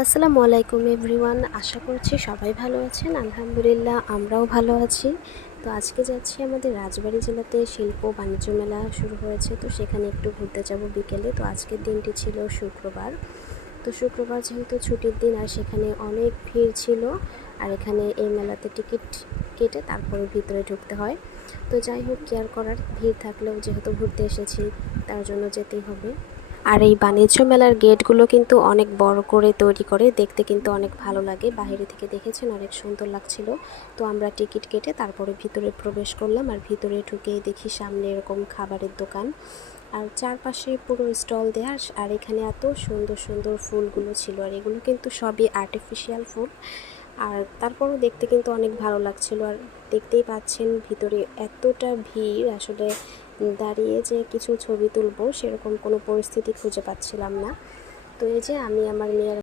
আসসালামু আলাইকুম এভরিওয়ান, আশা করছি সবাই ভালো আছেন। আলহামদুলিল্লাহ আমরাও ভালো আছি। তো আজকে যাচ্ছি আমাদের রাজবাড়ী জেলাতে শিল্প বাণিজ্য মেলা শুরু হয়েছে, তো সেখানে একটু ঘুরতে যাব বিকেলে। তো আজকের দিনটি ছিল শুক্রবার। তো শুক্রবার যেহেতু ছুটির দিন, আর সেখানে অনেক ভিড় ছিল। আর এখানে এই মেলাতে টিকিট কেটে তারপরে ভিতরে ঢুকতে হয়। তো যাই হোক, কেয়ার করার, ভিড় থাকলেও যেহেতু ঘুরতে এসেছি তার জন্য যেতেই হবে। আর এই বাণিজ্য মেলার গেটগুলো কিন্তু অনেক বড় করে তৈরি করে, দেখতে কিন্তু অনেক ভালো লাগে। বাইরে থেকে দেখেছেন, অনেক সুন্দর লাগছিল। তো আমরা টিকিট কেটে তারপরে ভিতরে প্রবেশ করলাম। আর ভিতরে ঢুকেই দেখি সামনে এরকম খাবারের দোকান, আর চারপাশে পুরো স্টল দেওয়া। আর এখানে এত সুন্দর সুন্দর ফুলগুলো ছিল, আর এগুলো কিন্তু সবই আর্টিফিশিয়াল ফুল। আর তারপরও দেখতে কিন্তু অনেক ভালো লাগছিল। আর দেখতেই পাচ্ছেন ভিতরে এতটা ভিড়, আসলে দাঁড়িয়ে যে কিছু ছবি তুলবো সেরকম কোনো পরিস্থিতি খুঁজে পাচ্ছিলাম না। তো এই যে আমি আমার মেয়ের